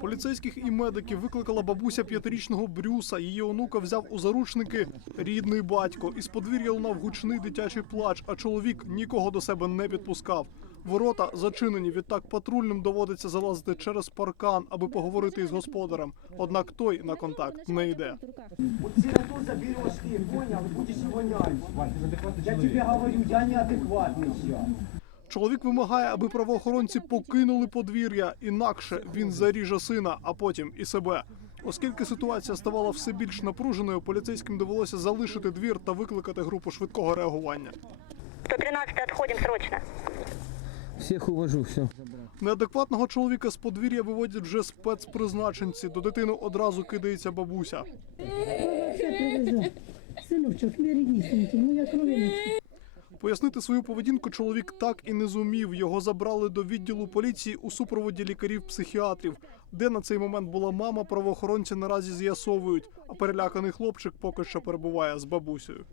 Поліцейських і медиків викликала бабуся п'ятирічного Брюса. Її онука взяв у заручники рідний батько. Із подвір'я лунав гучний дитячий плач, а чоловік нікого до себе не підпускав. Ворота зачинені. Відтак патрульним доводиться залазити через паркан, аби поговорити із господарем. Однак той на контакт не йде. Сироту заберешь ты, понял, будешь его нянчить. Я тебе говорю, я неадекватный сейчас. Чоловік вимагає, аби правоохоронці покинули подвір'я, інакше він заріже сина, а потім і себе. Оскільки ситуація ставала все більш напруженою, поліцейським довелося залишити двір та викликати групу швидкого реагування. 113 отходим срочно. Всех увожу, все. Неадекватного чоловіка з подвір'я виводять вже спецпризначенці. До дитини одразу кидається бабуся. Синочок, не ріднісінький, моя кровиночка. Пояснити свою поведінку чоловік так і не зумів. Його забрали до відділу поліції у супроводі лікарів-психіатрів. Де на цей момент була мама, правоохоронці наразі з'ясовують. А переляканий хлопчик поки що перебуває з бабусею.